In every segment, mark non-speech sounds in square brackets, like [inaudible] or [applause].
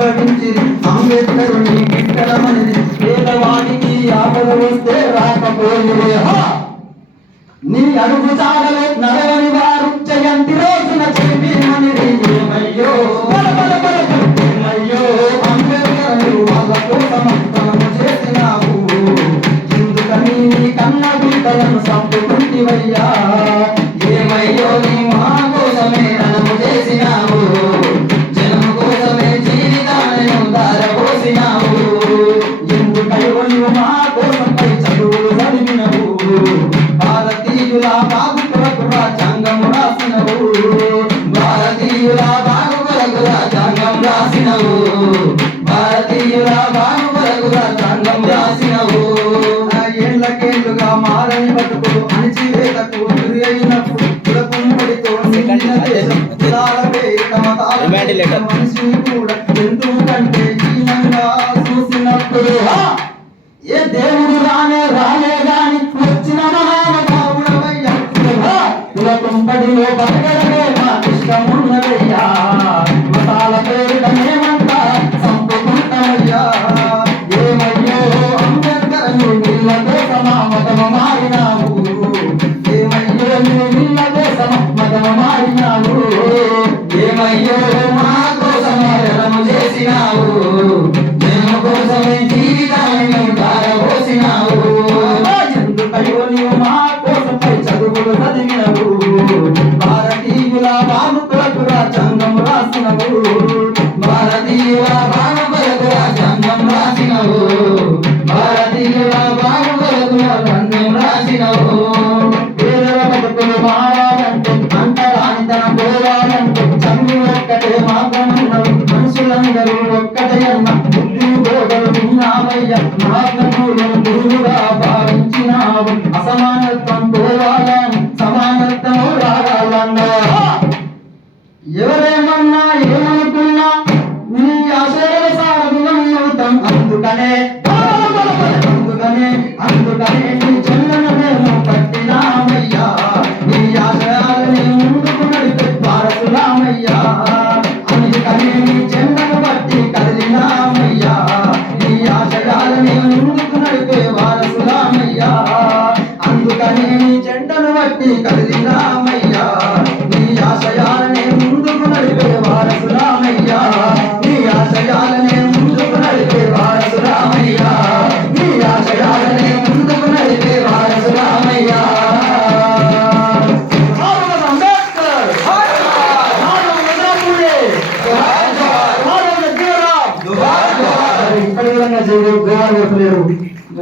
అనుభవించి అంబేద్కరుని బిడ్డలమని పేదవాడికి ఆపద వస్తే రాకపోయిరే నీ అడుగు చాలలు నడవని వారు జయంతి రోజున చెప్పిమని ఏమయ్యో? ఏమయ్యో? అంబేద్కర్ వాళ్ళ కోసం తనము చేసినావు. ఎందుకని కన్న బిడ్డలను సంపుకుంటివయ్యా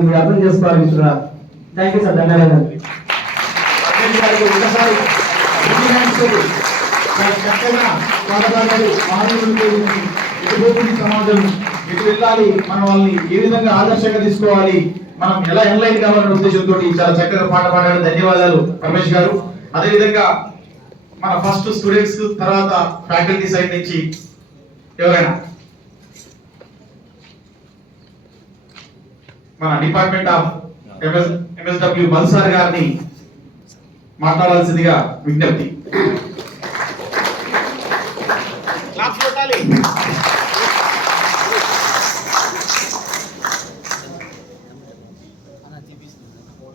మీరు అర్థం చేసుకోవాలి మిత్రురా థ్యాంక్ యూ సార్ ధన్యవాదాలు. చక్కగా సమాజం ఎటు వెళ్ళాలి మన వాళ్ళని. ఏ విధంగా ఆదర్శంగా తీసుకోవాలి? మనం ఎలా ఎన్లైన్ కావాలనే ఉద్దేశంతో చాలా చక్కగా పాట పాడారు. ధన్యవాదాలు రమేష్ గారు. అదేవిధంగా మన ఫస్ట్ స్టూడెంట్స్ తర్వాత ఫ్యాకల్టీ సైడ్ నుంచి ఎవరైనా మన department of MS MSW Balsar గారిని మాట్లాడాల్సిందిగా విజ్ఞప్తి.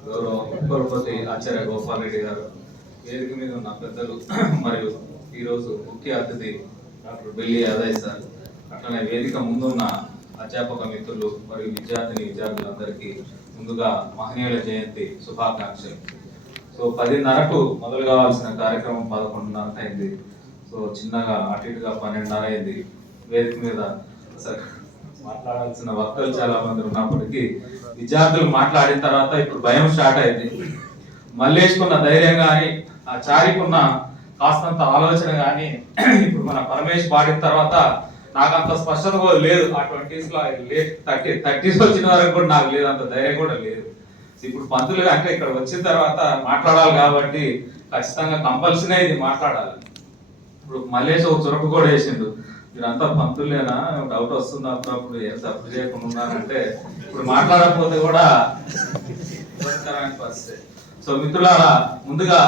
గౌరవ ఉపకులపతి ఆచార్య గోపాల్ రెడ్డి గారు వేదిక మీద ఉన్న పెద్దలు [clears throat] మరియు ఈరోజు ముఖ్య అతిథి డాక్టర్ బెల్లి యాదయ్ సార్ అట్లనే వేదిక ముందున్న అధ్యాపక మిత్రులు మరియు విద్యార్థిని విద్యార్థులందరికీ ముందుగా మహనీయుల జయంతి శుభాకాంక్షలు. సో పదిన్నరకు మొదలు కావాల్సిన కార్యక్రమం పదకొండున్నరకు అయింది. సో చిన్నగా అటు ఇటుగా పన్నెండున్నర అయింది. వేదిక మీద మాట్లాడాల్సిన వక్తలు చాలా మంది ఉన్నప్పటికీ విద్యార్థులు మాట్లాడిన తర్వాత ఇప్పుడు భయం స్టార్ట్ అయింది. మల్లేసుకున్న ధైర్యం కానీ ఆ చారికున్న కాస్తంత ఆలోచన కానీ ఇప్పుడు మన పరమేష్ పాడిన తర్వాత నాకు అంత స్పష్టత కూడా లేదు. ఆ ట్వంటీస్లో లేట్ థర్టీ థర్టీస్ వచ్చిన వరకు కూడా నాకు లేదు అంత ధైర్యం కూడా లేదు. ఇప్పుడు పంతులు అంటే ఇక్కడ వచ్చిన తర్వాత మాట్లాడాలి కాబట్టి ఖచ్చితంగా కంపల్సరీ ఇది మాట్లాడాలి. ఇప్పుడు మల్లేష్ ఒక చురకు కూడా వేసిండు. మీరంతా పంతులేనా? డౌట్ వస్తుంది అప్పుడప్పుడు ఏం తప్పు చేయకుండా ఉన్నారంటే ఇప్పుడు మాట్లాడకపోతే కూడా పరిస్థితి. సో మిత్రులారా ముందుగా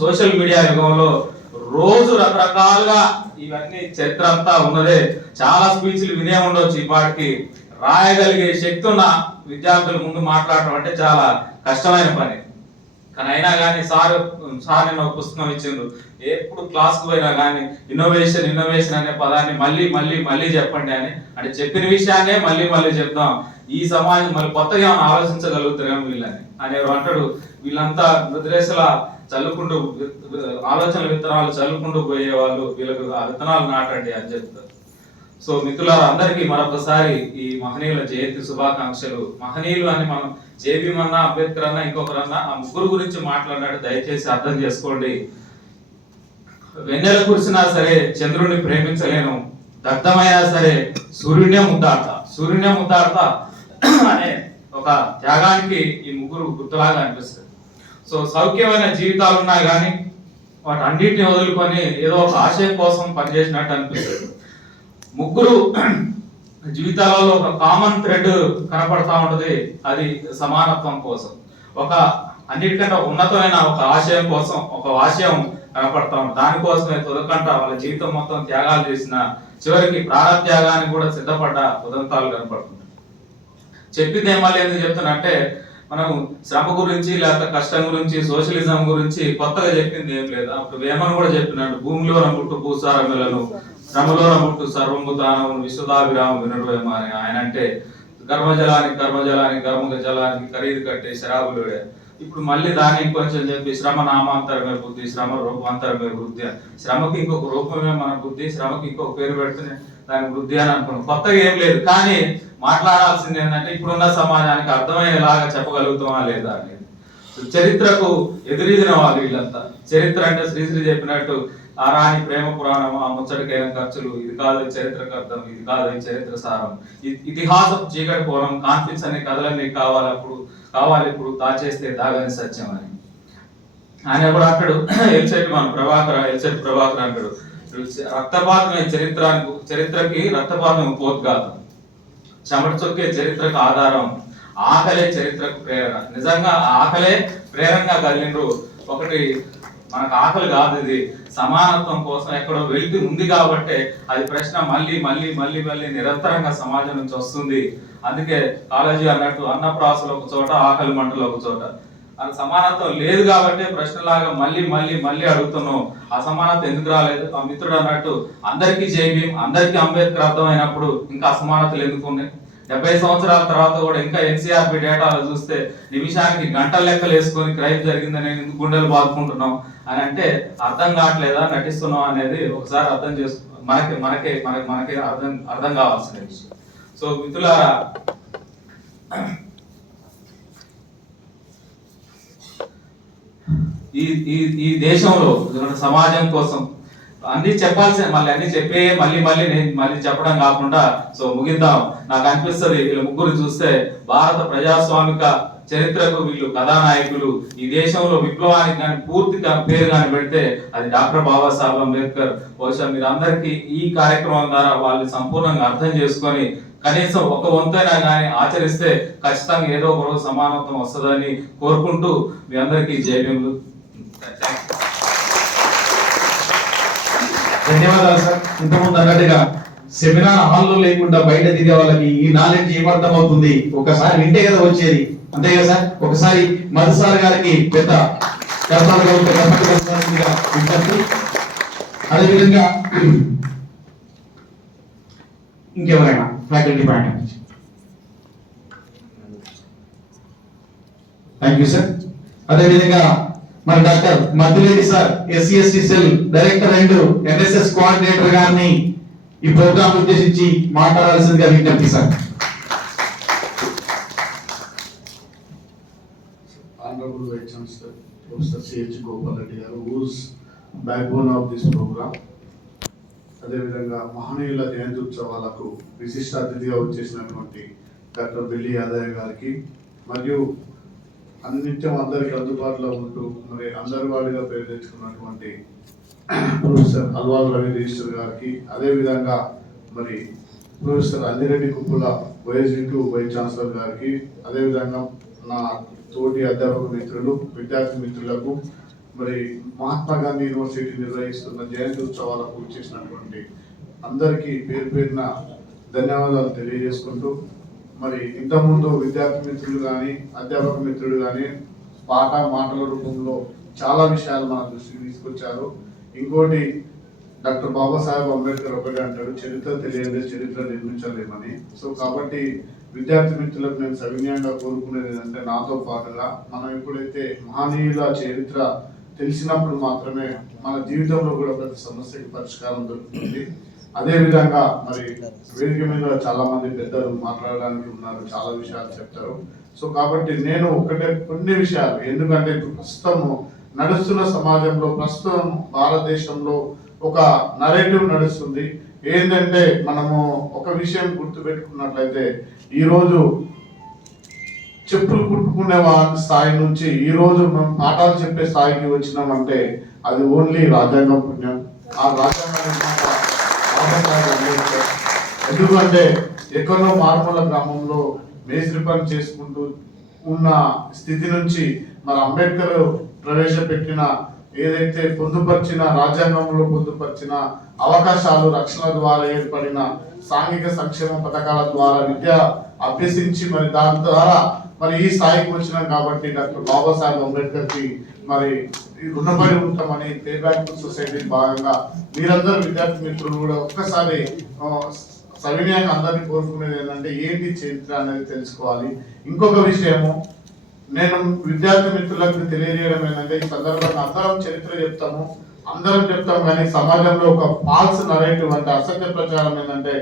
సోషల్ మీడియా యుగంలో రోజు రకరకాలుగా ఇవన్నీ చరిత్ర అంతా ఉన్నదే. చాలా స్పీచ్లు వినే ఉండొచ్చు ఇప్పటికి. రాయగలిగే శక్తి ఉన్న విద్యార్థుల ముందు మాట్లాడటం అంటే చాలా కష్టమైన పని. కానీ అయినా కానీ సార్ సార్ నేను ఒక పుస్తకం ఇచ్చిండ్రు ఎప్పుడు క్లాస్కి పోయినా కానీ ఇన్నోవేషన్ ఇన్నోవేషన్ అనే పదాన్ని మళ్ళీ మళ్ళీ మళ్ళీ చెప్పండి అని. అంటే చెప్పిన విషయాన్నే మళ్ళీ మళ్ళీ చెప్తాం ఈ సమాజం మళ్ళీ కొత్తగా ఏమైనా ఆలోచించగలుగుతారేమో వీళ్ళని అనేవారు అంటాడు. వీళ్ళంతా మృదరేసలా చల్లుకుంటూ ఆలోచన విత్తనాలు చల్లుకుంటూ పోయే వాళ్ళు వీళ్ళకు ఆ విత్తనాలు నాటండి అని చెప్తారు. సో మిత్రులారా అందరికీ మరొకసారి ఈ మహనీయుల జయంతి శుభాకాంక్షలు. మహనీయులు అని మనం జేబీ అన్నా అంబేద్కర్ అన్నా ఇంకొకరన్నా ఆ ముగ్గురు గురించి మాట్లాడినాడు దయచేసి అర్థం చేసుకోండి. వెన్నెల కురిసినా సరే చంద్రుడిని ప్రేమించలేను. దగ్ధమైనా సరే సూర్యుడే ముద్దాడతా. సూర్యుడే ముద్దాడతా అనే ఒక త్యాగానికి ఈ ముగ్గురు గుర్తులాగా అనిపిస్తుంది సో సౌఖ్యమైన జీవితాలు ఉన్నా కానీ వాటి అన్నిటిని వదులుకొని ఏదో ఒక ఆశయం కోసం పనిచేసినట్టు అనిపిస్తుంది. ముగ్గురు జీవితాలలో ఒక కామన్ థ్రెడ్ కనపడతా ఉంటుంది. అది సమానత్వం కోసం. ఒక అన్నిటికంటే ఉన్నతమైన ఒక ఆశయం కోసం ఒక ఆశయం కనపడతా ఉంటుంది. దానికోసమే తుదకంట వాళ్ళ జీవితం మొత్తం త్యాగాలు చేసిన చివరికి ప్రాణత్యాగానికి కూడా సిద్ధపడ్డ ఉదంతాలు కనపడుతుంది చెప్పింది ఏం చెప్తున్నట్టే మనం శ్రమ గురించి లేకపోతే కష్టం గురించి సోషలిజం గురించి కొత్తగా చెప్పింది ఏం లేదు. అప్పుడు వేమన్ కూడా చెప్పినాడు భూమిలో నమ్ముట్టు భూసారములను శ్రమలో నమ్ముట్టు సర్వము దానము విశ్వదాభిరామ అని ఆయన అంటే గర్భజలానికి గర్భజలానికి గర్భ జలానికి ఖరీదు కట్టే శరాబులుడే. ఇప్పుడు మళ్ళీ దాన్ని ఇంకొంచెం చెప్పి శ్రమ నామాంతరమే బుద్ధి శ్రమ రూపాంతరమే వృద్ధి శ్రమకి ఇంకొక రూపమే మన బుద్ధి శ్రమకి ఇంకొక పేరు పెడితేనే దాని వృద్ధి అని అనుకున్నాం. కొత్తగా ఏం లేదు. కానీ మాట్లాడాల్సింది ఏంటంటే ఇప్పుడున్న సమాజానికి అర్థమయ్యేలాగా చెప్పగలుగుతామా లేదా అనేది. చరిత్రకు ఎదురీదిన వాళ్ళు వీళ్ళంతా. చరిత్ర అంటే శ్రీశ్రీ చెప్పినట్టు ఆ రాణి ప్రేమ పురాణం ఆ ముచ్చటికైన ఖర్చులు ఇది కాదు చరిత్రకు అర్థం ఇది కాదు చరిత్ర సారం. ఇతిహాసం చీకటి కోణం అనే కథలన్నీ కావాలి అప్పుడు కావాలి ఇప్పుడు దాచేస్తే దాగని సత్యం అని. ఆయన కూడా అంటాడు [clears throat] ఎల్సెట్ మన ప్రభాకర్ ఎల్సెట్ ప్రభాకర్ అంటాడు రక్తపాతమే చరిత్రకు చరిత్రకి రక్తపాతం పోద్ఘాతం కాదు చొక్కే చరిత్రకు ఆధారం ఆకలే చరిత్రకు ప్రేరణ. నిజంగా ఆకలే ప్రేరణగా కలిగిండ్రు. ఒకటి మనకు ఆకలి కాదు ఇది. సమానత్వం కోసం ఎక్కడో వెళ్తి ఉంది కాబట్టి అది ప్రశ్న మళ్ళీ మళ్ళీ మళ్ళీ మళ్ళీ నిరంతరంగా సమాజం నుంచి వస్తుంది. అందుకే కాలేజీ అన్నట్టు అన్నప్రాసులు ఒక చోట ఆకలి మంటలు ఒక చోట. అది సమానత్వం లేదు కాబట్టి ప్రశ్నలాగా మళ్ళీ మళ్ళీ మళ్ళీ అడుగుతున్నాం అసమానత ఎందుకు రాలేదు? ఆ మిత్రుడు అన్నట్టు అందరికీ జైబీం అందరికీ అంబేద్కర్ అర్థమైనప్పుడు ఇంకా అసమానతలు ఎందుకు ఉన్నాయి? డెబ్బై సంవత్సరాల తర్వాత కూడా ఇంకా ఎన్సీఆర్పి డేటాలు చూస్తే నిమిషానికి గంటల లెక్కలు వేసుకొని క్రైమ్ జరిగిందని ఎందుకు గుండెలు బాదుకుంటున్నాం అని అంటే అర్థం కావట్లేదా? నటిస్తున్నాం అనేది ఒకసారి అర్థం చేసు మనకి మనకే మనకి మనకే అర్థం అర్థం కావాల్సిన విషయం. సో మిత్రులారా ఈ ఈ ఈ దేశంలో సమాజం కోసం అన్ని చెప్పాల్సిన మళ్ళీ అన్ని చెప్పే మళ్ళీ మళ్ళీ నేను మళ్ళీ చెప్పడం కాకుండా సో ముగిద్దాం. నాకు అనిపిస్తుంది వీళ్ళ ముగ్గురు చూస్తే భారత ప్రజాస్వామిక చరిత్రకు వీళ్ళు కథానాయకులు. ఈ దేశంలో విప్లవానికి కానీ పూర్తి పేరు కానీ పెడితే అది డాక్టర్ బాబాసాహెబ్ అంబేద్కర్. బహుశా మీరు అందరికీ ఈ కార్యక్రమం ద్వారా వాళ్ళని సంపూర్ణంగా అర్థం చేసుకొని కనీసం ఒక వంతైనా కానీ ఆచరిస్తే ఖచ్చితంగా ఏదో ఒక రోజు సమానత్వం వస్తుందని కోరుకుంటూ మీ అందరికీ జయభీములు ధన్యవాదాలు సార్. ఇంతకుముందు అన్నట్టుగా సెమినార్ హాల్లో లేకుండా బయట తిరిగే వాళ్ళకి ఈ నాలెడ్జ్ ఏమర్థం అవుతుంది ఒకసారి వింటే కదా వచ్చేది. అంతే కదా సార్? ఒకసారి మధుసార్ గారికి పెద్ద అదేవిధంగా ఇంకెవరైనా faculty point thank you sir అదేవిధంగా మన doctor Maddireddy sir SC cell director and NSS coordinator గారిని ఈ ప్రోగ్రామ్ ఉద్దేశించి మాట్లాడాల్సిందిగా విజ్ఞప్తి sir Honorable Vice Chancellor, Professor C.H. Gopal Reddy గారు, who's backbone of this programme అదేవిధంగా మహనీయుల జయంతి ఉత్సవాలకు విశిష్ట అతిథిగా వచ్చేసినటువంటి డాక్టర్ బిల్లి యాదయ్య గారికి మరియు అన్నిత్యం అందరికి అందుబాటులో ఉంటూ మరి అందరి వాడిగా పేరు తెచ్చుకున్నటువంటి ప్రొఫెసర్ అల్వాల్ రవి రిజిస్టర్ గారికి అదేవిధంగా మరి ప్రొఫెసర్ అందిరెడ్డి కుప్పుల వైఎస్డి టూ వైస్ ఛాన్సలర్ గారికి అదేవిధంగా నా తోటి అధ్యాపక మిత్రులు విద్యార్థి మిత్రులకు మరి మహాత్మా గాంధీ యూనివర్సిటీ నిర్వహిస్తున్న జయంతి ఉత్సవాలకు చేసినటువంటి అందరికీ పేరు పేరున ధన్యవాదాలు తెలియజేసుకుంటూ మరి ఇంతకుముందు విద్యార్థి మిత్రులు కానీ అధ్యాపక మిత్రులు కానీ పాట మాటల రూపంలో చాలా విషయాలు మన దృష్టికి తీసుకొచ్చారు. ఇంకోటి డాక్టర్ బాబాసాహెబ్ అంబేద్కర్ ఒకటి అంటాడు చరిత్ర తెలియదే చరిత్ర నిర్మించలేమని. సో కాబట్టి విద్యార్థి మిత్రులకు నేను సవినయంగా కోరుకునేది ఏంటంటే నాతో పాటుగా మనం ఎప్పుడైతే మహనీయుల చరిత్ర తెలిసినప్పుడు మాత్రమే మన జీవితంలో కూడా ప్రతి సమస్యకి పరిష్కారం దొరుకుతుంది. అదే విధంగా మరి వేదిక మీద చాలా మంది పెద్దలు మాట్లాడడానికి ఉన్నారు చాలా విషయాలు చెప్తారు సో కాబట్టి నేను ఒకటే కొన్ని విషయాలు ఎందుకంటే ప్రస్తుతము నడుస్తున్న సమాజంలో ప్రస్తుతం భారతదేశంలో ఒక నరేటివ్ నడుస్తుంది. ఏంటంటే మనము ఒక విషయం గుర్తు పెట్టుకున్నట్లయితే ఈరోజు చెప్పులు కుట్టుకునే వాళ్ళ స్థాయి నుంచి ఈ రోజు మనం పాఠాలు చెప్పే స్థాయికి వచ్చినామంటే అది ఓన్లీ రాజ్యాంగం పుణ్యం. ఆ రాజ్యాంగం ఎందుకంటే ఎక్కడో మార్మల గ్రామంలో మేస్త్రి పని చేసుకుంటూ ఉన్న స్థితి నుంచి మరి అంబేద్కర్ ప్రవేశపెట్టిన ఏదైతే పొందుపరిచిన రాజ్యాంగంలో పొందుపరిచిన అవకాశాలు రక్షణ ద్వారా ఏర్పడిన సాంఘిక సంక్షేమ పథకాల ద్వారా విద్య అభ్యసించి మరి దాని ద్వారా మరి ఈ స్థాయికి వచ్చినాం కాబట్టి డాక్టర్ బాబాసాహెబ్ అంబేద్కర్కి మరి ఈ రుణపడి ఉంటామని పే బ్యాక్ సొసైటీ భాగంగా మీరందరూ విద్యార్థి మిత్రులు కూడా ఒక్కసారి ఆ, సవినయంగా అందరినీ కోరుకునేది ఏంటంటే ఏంటి చరిత్ర అనేది తెలుసుకోవాలి. ఇంకొక విషయము నేను విద్యార్థి మిత్రులకు తెలియజేయడం ఏంటంటే ఈ సందర్భంగా అందరం చరిత్ర చెప్తాము అందరం చెప్తాం కానీ సమాజంలో ఒక ఫాల్స్ నరేటివ్ అంటే అసత్య ప్రచారం ఏంటంటే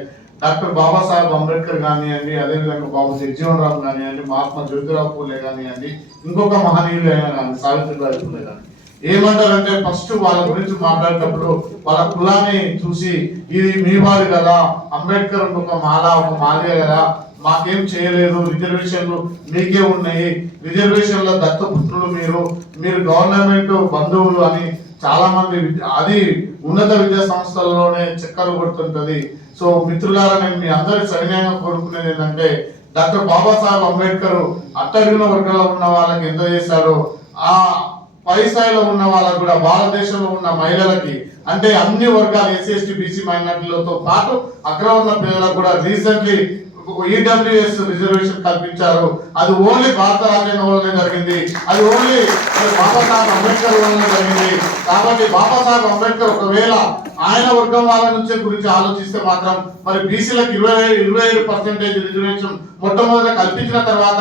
డాక్టర్ బాబాసాహెబ్ అంబేద్కర్ కానివ్వండి అదేవిధంగా బాబు జగ్జీవనరావు కానివ్వండి మహాత్మా జ్యోతిరావు పూలే కానివ్వండి ఇంకొక మహనీయులు అయినా కానీ సావిత్రిబాయి పూలే కానీ ఏమంటారంటే ఫస్ట్ వాళ్ళ గురించి మాట్లాడేటప్పుడు వాళ్ళ కులాన్ని చూసి ఇది మీ వారు కదా అంబేద్కర్ ఒక మాల ఒక మాలే కదా మాకేం చేయలేదు రిజర్వేషన్లు మీకే ఉన్నాయి రిజర్వేషన్ల దత్తపుత్రులు మీరు మీరు గవర్నమెంట్ బంధువులు అని చాలా మంది అది ఉన్నత విద్యా సంస్థల్లోనే చక్కలు కొడుతుంటది. సో మిత్రులారా నేను మీ అందరి సవినయంగా కోరుకునేది ఏంటంటే డాక్టర్ బాబాసాహెబ్ అంబేద్కర్ అట్టడుగున వర్గాల్లో ఉన్న వాళ్ళకి ఎంతో చేశారో. ఆ పై స్థాయిలో ఉన్న వాళ్ళకు కూడా భారతదేశంలో ఉన్న మహిళలకి అంటే అన్ని వర్గాలు ఎస్సీ ఎస్టీ బీసీ మైనార్టీలతో పాటు అగ్రవర్ణ పిల్లలకు కూడా రీసెంట్లీ ఈడబ్ల్యూఎస్ రిజర్వేషన్ కల్పించారు. అది ఓన్లీ భారత రాజ్యాంగం వల్లనే జరిగింది. అది ఓన్లీ బాబాసాహెబ్ అంబేద్కర్ వల్లనే జరిగింది. కాబట్టి బాబాసాహెబ్ అంబేద్కర్ ఒకవేళ ఆయన వర్గం వాళ్ళ నుంచే గురించి ఆలోచిస్తే మాత్రం మరి బీసీలకు ఇరవై ఇరవై ఏడు పర్సెంటేజ్ రిజర్వేషన్ మొట్టమొదట కల్పించిన తర్వాత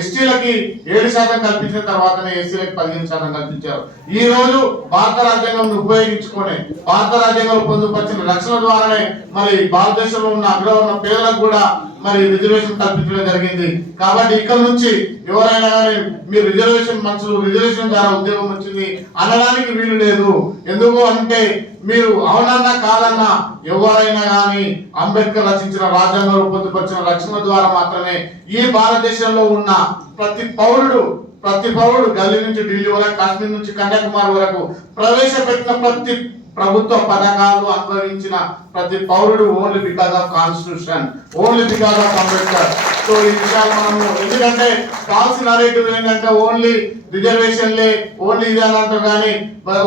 ఎస్టీలకి ఏడు శాతం కల్పించిన తర్వాతనే ఎస్సీలకు పదిహేను శాతం కల్పించారు. ఈ రోజు భారత రాజ్యాంగం ఉపయోగించుకొని భారత రాజ్యాంగం పొందుపరిచిన రక్షణ ద్వారానే మరి భారతదేశంలో ఉన్న అగ్రవర్ణ పేదలకు కూడా మరి రిజర్వేషన్ కల్పించడం జరిగింది. కాబట్టి ఇక్కడ నుంచి ఎవరైనా కానీ మీరు రిజర్వేషన్ మనుషులు రిజర్వేషన్ ద్వారా ఉద్యోగం వచ్చింది అనడానికి వీలు లేదు. ఎందుకు అంటే మీరు అవునన్నా కాదన్నా ఎవరైనా కానీ అంబేద్కర్ రచించిన రాజ్యాంగంలో పొందుపరిచిన రక్షణ ద్వారా మాత్రమే ఈ భారతదేశంలో ఉన్న ప్రతి పౌరుడు ప్రతి పౌరుడు గల్లీ నుంచి ఢిల్లీ వరకు కాశ్మీర్ నుంచి కన్యాకుమారి వరకు ప్రవేశపెట్టిన ప్రతి ప్రభుత్వ పథకాలు అనుభవించిన ప్రతి పౌరుడు only because of constitution only because of Ambedkar. So ఈ విషయాలు మనము ఎందుకంటే కాల్సిన నరేటివ్ ఏంటంటే ఓన్లీ రిజర్వేషన్లే ఓన్లీ ఇది అని అంటారు కానీ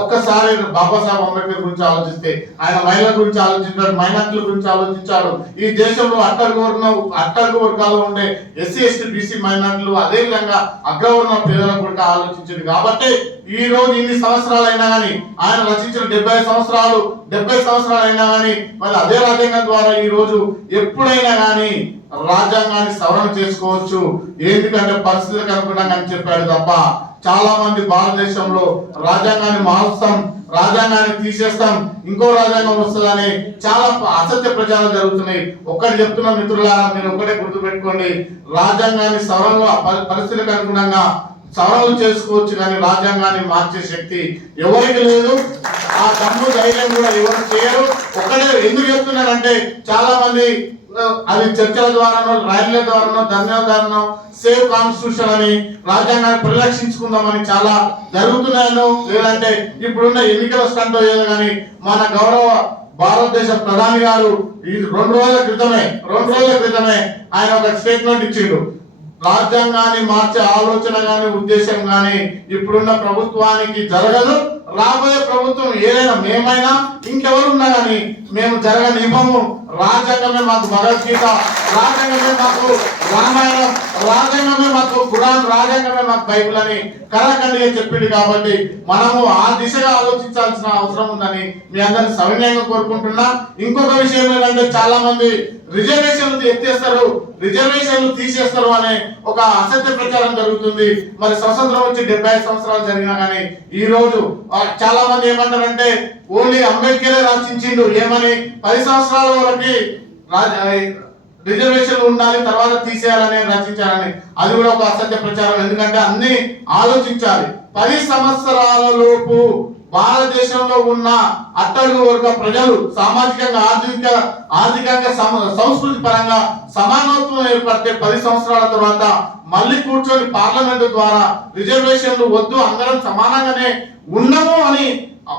ఒక్కసారి బాబాసాహెబ్ అంబేద్కర్ గురించి ఆలోచిస్తే ఆయన మహిళల గురించి ఆలోచించాడు మైనార్టీల గురించి ఆలోచించాడు. ఈ దేశంలో అట్టడుగు వర్గం అట్టడుగు వర్గాల్లో ఉండే ఎస్సీ ఎస్టీ బీసీ మైనార్టీలు అదే విధంగా అగ్రవర్ణ పేదల గురించి ఆలోచించింది కాబట్టి ఈ రోజు ఇన్ని సంవత్సరాలు అయినా కానీ ఆయన రచించిన డెబ్బై సంవత్సరాలు డెబ్బై సంవత్సరాలు అయినా కానీ మరి అదే రాజ్యాంగం ద్వారా ఈ రోజు ఎప్పుడైనా కానీ రాజ్యాంగాన్ని సవరణ చేసుకోవచ్చు. ఎందుకంటే పరిస్థితులకు అనుగుణంగా అని చెప్పాడు తప్ప చాలా మంది భారతదేశంలో రాజ్యాంగాన్ని మారుస్తాం రాజ్యాంగాన్ని తీసేస్తాం ఇంకో రాజ్యాంగం వస్తుందని చాలా అసత్య ప్రచారం జరుగుతున్నాయి. ఒక్కటి చెప్తున్న మిత్రులారా మీరు ఒక్కటే గుర్తుపెట్టుకోండి. రాజ్యాంగాన్ని సవరణ పరిస్థితులకు అనుగుణంగా సవరణలు చేసుకోవచ్చు కానీ రాజ్యాంగాన్ని మార్చే శక్తి ఎవరికి లేదు. ఆ దమ్ము ధైర్యం కూడా ఎవరు చేయరు. ఒకటే ఎందుకు చెప్తున్నారంటే చాలా మంది అది చర్చల ద్వారానో ర్యాలీల ద్వారానో ధర్నాల ద్వారానో సేవ్ కాన్స్టిట్యూషన్ అని రాజ్యాంగాన్ని పరిరక్షించుకుందామని చాలా జరుగుతున్నాయను లేదంటే ఇప్పుడున్న ఎన్నికల స్టంట్ ఏదో కానీ మన గౌరవ భారతదేశ ప్రధాని గారు ఈ రెండు రోజుల క్రితమే రెండు రోజుల క్రితమే ఆయన ఒక స్టేట్మెంట్ ఇచ్చిండు. రాజ్యాంగాన్ని మార్చే ఆలోచన గాని ఉద్దేశం గాని ఇప్పుడున్న ప్రభుత్వానికి జరగదు. రాబోయే ప్రభుత్వం ఏదైనా మేమైనా ఇంకెవరున్నా కానీ మేము జరగనివ్వము రాజ్యాంగమే మాకు భగవద్గీత రాజ్యాంగమే మాకు రామాయణం రాజ్యాంగమే మాకు ఖురాన్ రాజ్యాంగమే మాకు బైబిల్ అని కరాఖండిగా చెప్పింది కాబట్టి మనము ఆ దిశగా ఆలోచించాల్సిన అవసరం ఉందని మీ అందరిని సవినయంగా కోరుకుంటున్నా. ఇంకొక విషయం ఏంటంటే చాలా మంది రిజర్వేషన్లు ఎత్తేస్తారు రిజర్వేషన్లు తీసేస్తారు అనే ఒక అసత్య ప్రచారం జరుగుతుంది. మరి స్వతంత్రం వచ్చి డెబ్బై ఐదు సంవత్సరాలు జరిగినా కానీ ఈ రోజు ఆ, చాలా మంది ఏమంటారంటే ఓన్లీ అంబేద్కరే రచించిండు ఏమని? పది సంవత్సరాల వరకు రిజర్వేషన్ ఉండాలి తర్వాత తీసేయాలని రచించాలని అది కూడా ఒక అసత్య ప్రచారం ఎందుకంటే అన్ని ఆలోచించాలి. పది సంవత్సరాల లోపు భారతదేశంలో ఉన్న అట్టడుగు వర్గ ప్రజలు సామాజికంగా ఆర్థిక ఆర్థికంగా సంస్కృతి పరంగా సమానత్వం ఏర్పడితే పది సంవత్సరాల తర్వాత మళ్ళీ కూర్చొని పార్లమెంటు ద్వారా రిజర్వేషన్లు వద్దు అందరం సమానంగానే ఉన్నాము అని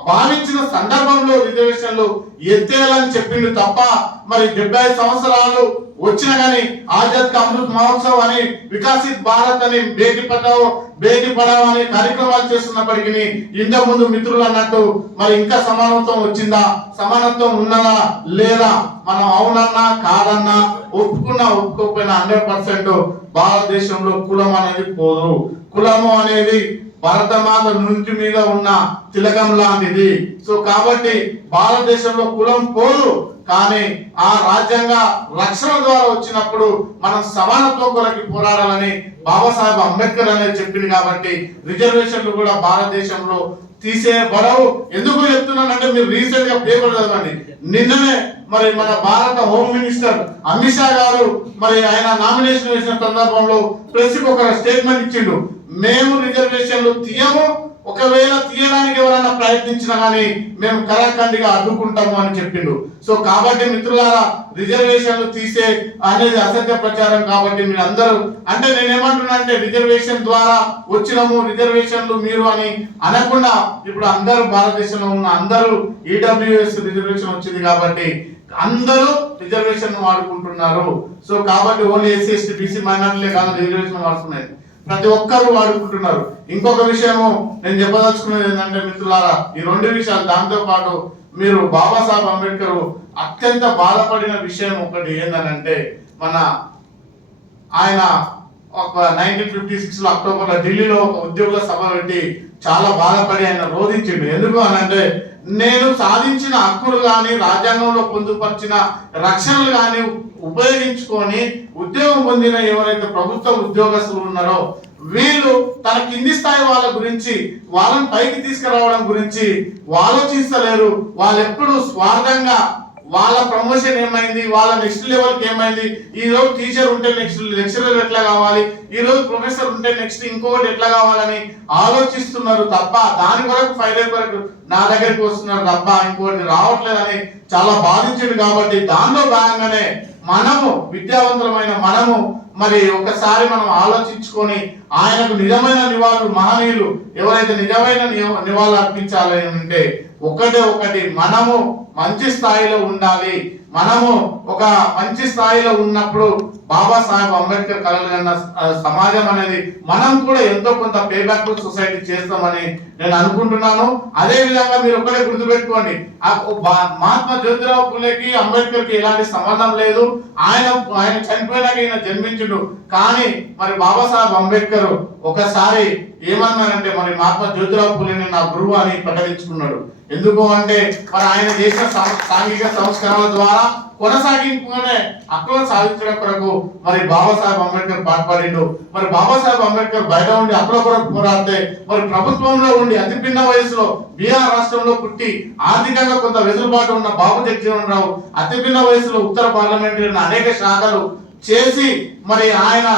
భావించిన సందర్భంలో రిజర్వేషన్లు ఎత్తేయాలని చెప్పిండు తప్ప మరి డెబ్బై ఐదు సంవత్సరాలు వచ్చినా కానీ ఆజాద్ కా అమృత్ మహోత్సవ్ అని వికాసిత్ భారత్ అని బేటీ పడావో బేటీ పడావో అనే కార్యక్రమాలు చేస్తున్నప్పటికీ ఇంత ముందు మిత్రులు అన్నట్టు మరి ఇంకా సమానత్వం వచ్చిందా? సమానత్వం ఉన్నదా? లేదా? మనం అవునన్నా కాదన్నా ఒప్పుకున్నా ఒప్పుకోకపోయినా హండ్రెడ్ పర్సెంట్ భారతదేశంలో కులం అనేది పోదు. కులము అనేది భారతమాత నుంచి మీద ఉన్న తిలకం లాంటిది. సో కాబట్టి భారతదేశంలో కులం పోదు. కానీ ఆ రాజ్యాంగ రక్షణ ద్వారా వచ్చినప్పుడు మనం సమానత్వం కొరకు పోరాడాలని బాబాసాహెబ్ అంబేద్కర్ అనేది చెప్పింది కాబట్టి రిజర్వేషన్లు కూడా భారతదేశంలో తీసేయబడవు ఎందుకు చెప్తున్నానంటే మీరు రీసెంట్గా పేపర్ చదవండి. నిన్ననే మరి మన భారత హోమ్ మినిస్టర్ అమిత్ షా గారు మరి ఆయన నామినేషన్ వేసిన సందర్భంలో ప్రెస్ ఒక స్టేట్మెంట్ ఇచ్చిండు. మేము రిజర్వేషన్లు తీయము. ఒకవేళ తీయడానికి ఎవరైనా ప్రయత్నించినా కానీ మేము కరాఖండిగా అడ్డుకుంటాము అని చెప్పిండు. సో కాబట్టి మిత్రులారా రిజర్వేషన్లు తీసే అనేది అసత్య ప్రచారం కాబట్టి మీరు అందరూ అంటే నేనేమంటున్నా అంటే రిజర్వేషన్ ద్వారా వచ్చినము రిజర్వేషన్లు మీరు అని అనకుండా ఇప్పుడు అందరూ భారతదేశంలో ఉన్న అందరూ ఈడబ్ల్యూఎస్ రిజర్వేషన్ వచ్చింది కాబట్టి అందరూ రిజర్వేషన్ వాడుకుంటున్నారు. సో కాబట్టి ఓన్లీ ఎస్సీ ఎస్టీ బీసీ మైనార్టీలే కాదు రిజర్వేషన్ వాడుతున్నాయి. ప్రతి ఒక్కరు వాడుకుంటున్నారు. ఇంకొక విషయము నేను చెప్పదలుచుకున్నది ఏంటంటే మిత్రులారా ఈ రెండు విషయాలు దాంతో పాటు మీరు బాబాసాహెబ్ అంబేద్కర్ అత్యంత బాధపడిన విషయం ఒకటి ఏంటంటే మన ఆయన ఒక నైన్టీన్ ఫిఫ్టీ సిక్స్లో అక్టోబర్లో ఢిల్లీలో ఒక ఉద్యోగుల సభ పెట్టి చాలా బాధపడి ఆయన రోధించిండు. ఎందుకు అని అంటే నేను సాధించిన హక్కులు కానీ రాజ్యాంగంలో పొందుపరిచిన రక్షణలు కానీ ఉపయోగించుకొని ఉద్యోగం పొందిన ఎవరైతే ప్రభుత్వ ఉద్యోగస్తులు ఉన్నారో వీళ్ళు తన కింది స్థాయి వాళ్ళ గురించి వాళ్ళని పైకి తీసుకురావడం గురించి ఆలోచిస్తలేరు. వాళ్ళు ఎప్పుడు స్వార్థంగా వాళ్ళ ప్రమోషన్ ఏమైంది? వాళ్ళ నెక్స్ట్ లెవెల్కి ఏమైంది? ఈ రోజు టీచర్ ఉంటే నెక్స్ట్ లెక్చరర్ ఎట్లా కావాలి? ఈ రోజు ప్రొఫెసర్ ఉంటే నెక్స్ట్ ఇంకొకటి ఎట్లా కావాలని ఆలోచిస్తున్నారు తప్ప దాని కొరకు ఫైవ్ వరకు నా దగ్గరికి వస్తున్నారు తప్ప ఇంకోటి రావట్లేదని చాలా బాధించింది కాబట్టి దానిలో భాగంగానే మనము విద్యావంతులమైన మనము మరి ఒకసారి మనం ఆలోచించుకొని ఆయనకు నిజమైన నివాళులు మహనీయులు ఎవరైతే నిజమైన నివాళులు అర్పించాలని ఉంటే ఒకటే ఒకటి. మనము మంచి స్థాయిలో ఉండాలి. మనము ఒక మంచి స్థాయిలో ఉన్నప్పుడు బాబాసాహెబ్ అంబేద్కర్ కలలు కన్న సమాజం అనేది మనం కూడా ఎంతో కొంత పేబ్యాక్ సొసైటీ చేస్తామని నేను అనుకుంటున్నాను. అదే విధంగా మీరు ఒకటే గుర్తుపెట్టుకోండి. ఆ మహాత్మా జ్యోతిరావు పులేకి అంబేద్కర్కి ఎలాంటి సంబంధం లేదు. ఆయన ఆయన చనిపోయినాక ఈయన జన్మించుడు. కానీ మరి బాబాసాహెబ్ అంబేద్కర్ ఒకసారి ఏమన్నానంటే మరి మహాత్మా జ్యోతిరావు పూలేని నా గురువు అని ప్రకటించుకున్నాడు. ఎందుకు అంటే మరి ఆయన చేసిన సాంఘిక సంస్కరణల ద్వారా కొనసాగింపుగానే హక్కులను సాధించడం కొరకు మరి బాబాసాహెబ్ అంబేద్కర్ పాటుపడిండు మరి బాబాసాహెబ్ అంబేద్కర్ బయట ఉండి హక్కుల కొరకు పోరాడితే మరి ప్రభుత్వంలో ఉండి అతి పిన్న వయసులో బీహార్ రాష్ట్రంలో పుట్టి ఆర్థికంగా కొంత వెసులుబాటు ఉన్న బాబు జగజీవన్ రావు అతి పిన్న వయసులో ఉత్తర పార్లమెంటరీ అనేక శాఖలు చేసి మరి ఆయన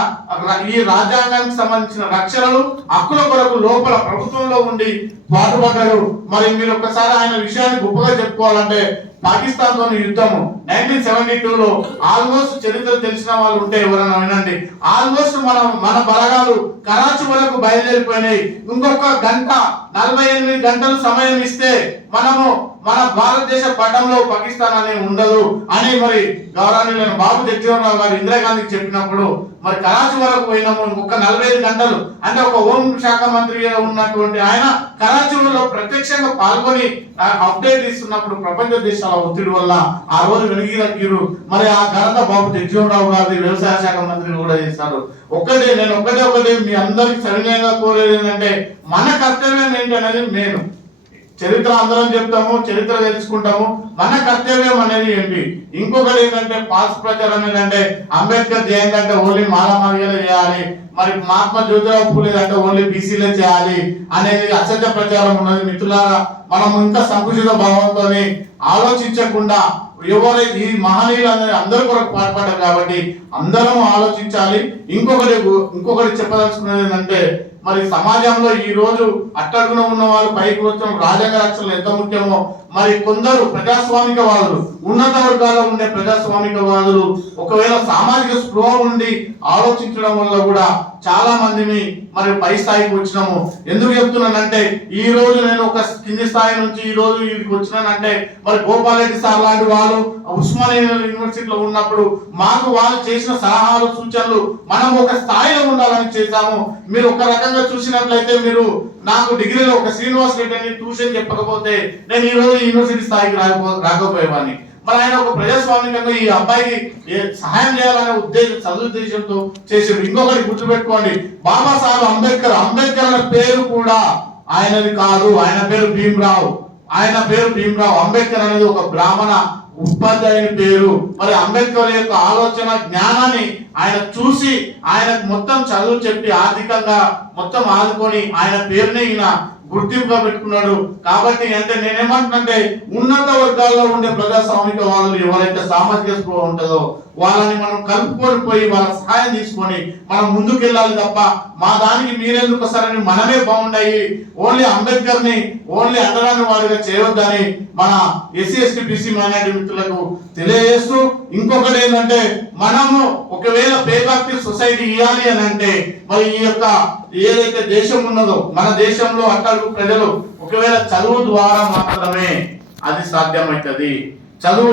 ఈ రాజ్యాంగానికి సంబంధించిన రక్షణలు హక్కుల కొరకు లోపల ప్రభుత్వంలో ఉండి పాటుపడ్డారు. మరి మీరు ఒక్కసారి ఆయన విషయాన్ని గొప్పగా చెప్పుకోవాలంటే పాకిస్తాన్ తోని యుద్ధము. నైన్టీన్ సెవెంటీ టూ లో ఆల్మోస్ట్ చరిత్ర తెలిసిన వాళ్ళు ఉంటే ఎవరైనా వినండి. ఆల్మోస్ట్ మనం మన బలగాలు కరాచీ వరకు బయలుదేరిపోయినాయి. ఇంకొక గంట నలభై ఎనిమిది గంటలు సమయం ఇస్తే మనము మన భారతదేశ పట్టంలో పాకిస్తాన్ అనేది ఉండదు అని మరి గౌరవనీయులైన బాబు జగజీవనరావు గారు ఇందిరాగాంధీకి చెప్పినప్పుడు మరి కరాచీ వరకు పోయినాము ఒక నలభై ఐదు గంటలు అంటే ఒక హోం శాఖ మంత్రిగా ఉన్నటువంటి ఆయన కరాచీలో ప్రత్యక్షంగా పాల్గొని అప్డేట్ ఇస్తున్నప్పుడు ప్రపంచ దేశాల ఒత్తిడి వల్ల ఆ రోజు వెలిగి మరి ఆ ఘనత బాబు జగజీవనరావు గారి వ్యవసాయ శాఖ మంత్రిని కూడా చేశారు. ఒక్కటే నేను ఒక్కటే ఒకటే మీ అందరికి సవినయంగా కోరేది ఏంటంటే మన కర్తవ్యం ఏంటనేది నేను. చరిత్ర అందరం చెప్తాము చరిత్ర తెలుసుకుంటాము. మన కర్తవ్యం అనేది ఏంటి? ఇంకొకటి ఏంటంటే పాస్ ప్రచారం ఏంటంటే అంబేద్కర్ జయంతి అంటే ఓన్లీ మాలమాదిగలే చేయాలి. మరి మహాత్మా జ్యోతిరావు పూలే అంటే ఓన్లీ బీసీలే చేయాలి అనేది అసత్య ప్రచారం ఉన్నది. మిత్రులారా మనం ఇంత సంకుచిత భావంతో ఆలోచించకుండా ఎవరు ఈ మహనీయులు అనేది అందరి కొరకు పాటుపడ్డారు కాబట్టి అందరం ఆలోచించాలి. ఇంకొకటి ఇంకొకటి చెప్పదలుచుకున్నది ఏంటంటే మరి సమాజంలో ఈ రోజు అట్టడుగున ఉన్న వాళ్ళు పైకి వచ్చిన రాజ్యాంగ రక్షణలు ఎంత ముఖ్యమో మరి కొందరు ప్రజాస్వామిక వాదులు ఉన్నత వర్గాల్లో ఉండే ప్రజాస్వామిక వాదులు ఒకవేళ సామాజిక స్పృహ ఉండి ఆలోచించడం వల్ల కూడా చాలా మందిని మరి పై స్థాయికి వచ్చినాము. ఎందుకు చెప్తున్నానంటే ఈ రోజు నేను ఒక కింది స్థాయి నుంచి ఈ రోజు ఇక్కడికి వచ్చినానంటే మరి గోపాలరెడ్డి సార్ లాంటి వాళ్ళు ఉస్మానియా యూనివర్సిటీలో ఉన్నప్పుడు మాకు వాళ్ళు చేసిన సలహాలు సూచనలు మనం ఒక స్థాయిలో ఉండాలని చేశాము. మీరు ఒక రకంగా చూసినట్లయితే మీరు నాకు డిగ్రీలో ఒక శ్రీనివాస్ రెడ్డి అని ట్యూషన్ చెప్పకపోతే నేను ఈ రోజు యూనివర్సిటీ స్థాయికి రాకపో రాకపోయేవాడిని. మరి ఆయన ఒక ప్రజాస్వామికంగా ఈ అబ్బాయికి ఏ- సహాయం చేయాలనే ఉద్దేశం సదుద్దేశంతో చేసాడు. ఇంకొకటి గుర్తుపెట్టుకోండి. బాబాసాహెబ్ అంబేద్కర్ అంబేద్కర్ అనే పేరు కూడా ఆయనది కాదు. ఆయన పేరు భీమ్రావు. ఆయన పేరు భీమ్రావు. అంబేద్కర్ అనేది ఒక బ్రాహ్మణ ఉపాధ్యాయుని పేరు. మరి అంబేద్కర్ యొక్క ఆలోచన జ్ఞానాన్ని ఆయన చూసి ఆయనకు మొత్తం చదువు చెప్పి ఆర్థికంగా మొత్తం ఆదుకొని ఆయన పేరుని ఈయన గుర్తింపుగా పెట్టుకున్నాడు. కాబట్టి అంటే నేనేమంటున్నంటే ఉన్నత వర్గాల్లో ఉండే ప్రజాస్వామిక వాళ్ళు ఎవరైతే సామాజిక స్పృహ ఉంటుందో వాళ్ళని మనం కలుపుకొని పోయి వాళ్ళ సహాయం తీసుకొని మనం ముందుకెళ్ళాలి తప్ప మా దానికి మీరెందుకు వస్తారని మనమే బాగుండాయి. ఓన్లీ అంబేద్కర్ని ఓన్లీ అండరాని వాడిగా చేయవద్దని మన ఎస్సీ ఎస్టీ బీసీ మైనార్టీ మిత్రులకు తెలియజేస్తూ ఇంకొకటి ఏంటంటే మనము ఒకవేళ పేబాక్టి సొసైటీ ఇవ్వాలి అని అంటే మరి ఈ యొక్క ఏదైతే దేశం ఉన్నదో మన దేశంలో అట్టడుగు ప్రజలు ఒకవేళ చదువు ద్వారా మాత్రమే అది సాధ్యమవుతుంది. చదువు